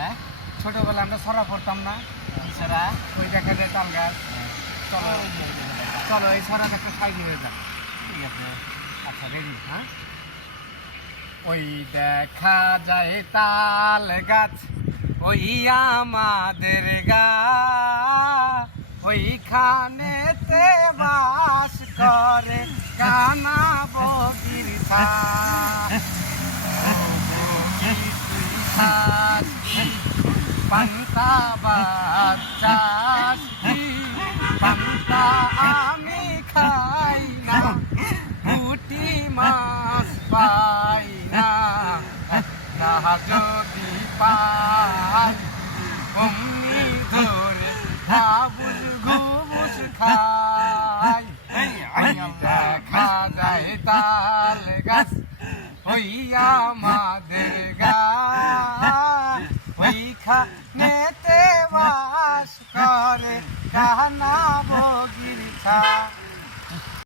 হ্যাঁ ছোটবেলা আমরা ছড়া পড়তাম না, কি ছড়া? ওই দেখা যায় তাল গাছ। চলো চলো এই ছড়াটা একটা সাইডে হয়ে যাক। ঠিক আছে, আচ্ছা রেডি? হ্যাঁ, ওই দেখা যায় তাল গাছ, ওই আমাদের গা, ওইখানেতে বাস করে কানা বগির ছা। পান্তা বাচ্চাস পান্তা আমি খাই না, পুঁটি মাছ পাই না, না যদি পাই অমনি ধরে হাবুস ঘুবুস খাই। দেখা যায় তাল গাছ, ওই আমাদের গা, ওইখানেতে বাস করে কানা বগির ছা।